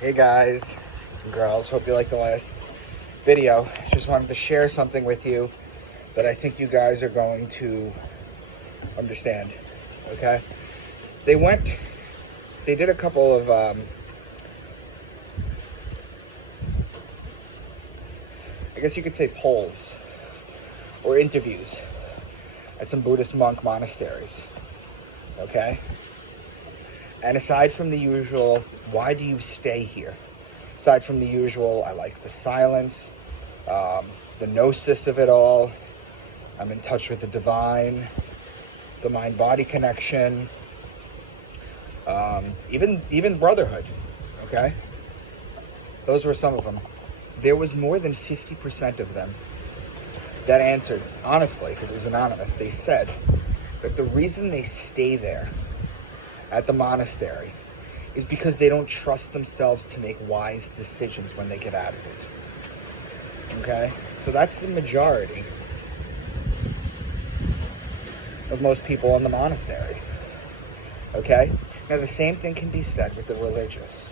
Hey guys and girls, hope you liked the last video. Just wanted to share something with you that I think you guys are going to understand, okay? They did a couple of, I guess you could say polls or interviews at some Buddhist monk monasteries, okay? And aside from the usual, why do you stay here? Aside from the usual, I like the silence, the gnosis of it all. I'm in touch with the divine, the mind-body connection, even brotherhood, okay? Those were some of them. There was more than 50% of them that answered, honestly, because it was anonymous. They said that the reason they stay there at the monastery is because they don't trust themselves to make wise decisions when they get out of it. Okay? So that's the majority of most people in the monastery. Okay? Now the same thing can be said with the religious.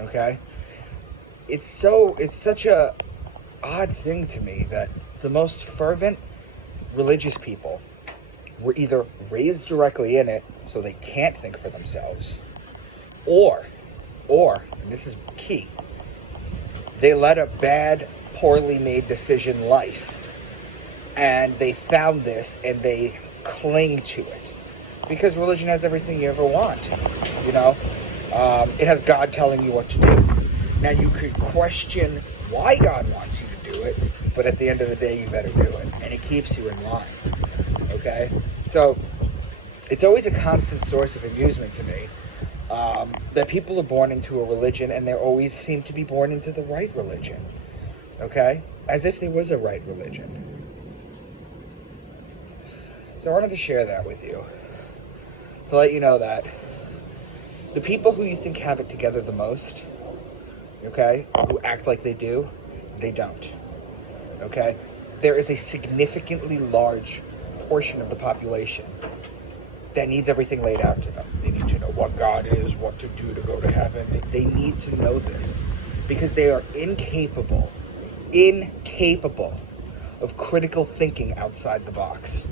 Okay? It's such a odd thing to me that the most fervent religious people were either raised directly in it so they can't think for themselves, or, and this is key, they led a bad, poorly made decision life, and they found this and they cling to it. Because religion has everything you ever want, you know? It has God telling you what to do. Now you could question why God wants you to do it, but at the end of the day, you better do it, and it keeps you in line. Okay, so it's always a constant source of amusement to me that people are born into a religion and they always seem to be born into the right religion. Okay, as if there was a right religion. So I wanted to share that with you to let you know that the people who you think have it together the most, okay, who act like they do, they don't. Okay, there is a significantly large portion of the population that needs everything laid out to them. They need to know what God is, what to do to go to heaven. They need to know this because they are incapable of critical thinking outside the box.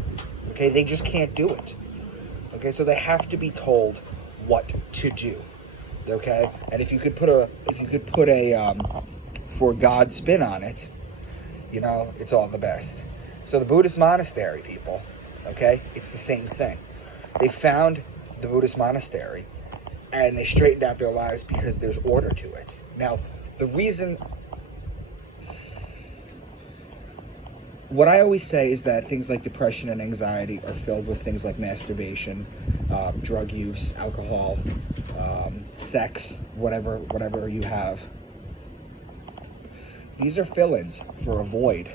Okay, they just can't do it. Okay, so they have to be told what to do. Okay, and if you could put a for God spin on it, you know, it's all the best. So the Buddhist monastery people, okay, it's the same thing. They found the Buddhist monastery and they straightened out their lives because there's order to it. Now, the reason, what I always say is that things like depression and anxiety are filled with things like masturbation, drug use, alcohol, sex, whatever you have. These are fill-ins for a void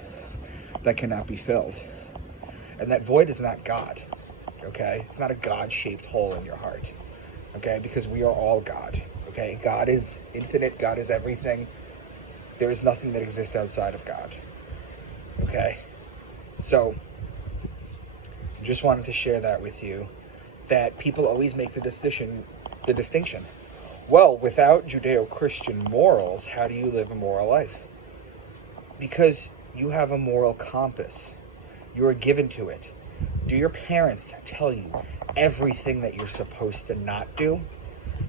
that cannot be filled. And that void is not God, okay? It's not a God-shaped hole in your heart, okay? Because we are all God, okay? God is infinite. God is everything. There is nothing that exists outside of God, okay? So, just wanted to share that with you, that people always make the distinction. Well, without Judeo-Christian morals, how do you live a moral life? Because you have a moral compass. You are given to it. Do your parents tell you everything that you're supposed to not do?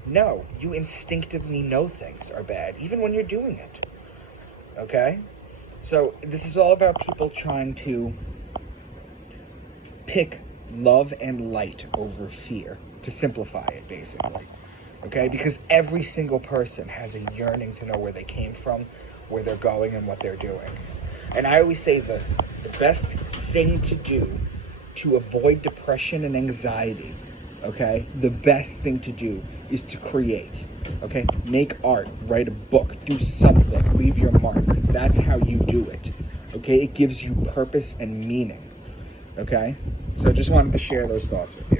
No, you instinctively know things are bad, even when you're doing it. Okay? So this is all about people trying to pick love and light over fear, to simplify it, basically. Okay? Because every single person has a yearning to know where they came from, where they're going, and what they're doing. And I always say the best thing to do to avoid depression and anxiety, okay, the best thing to do is to create, okay? Make art, write a book, do something, leave your mark. That's how you do it, okay? It gives you purpose and meaning, okay? So I just wanted to share those thoughts with you.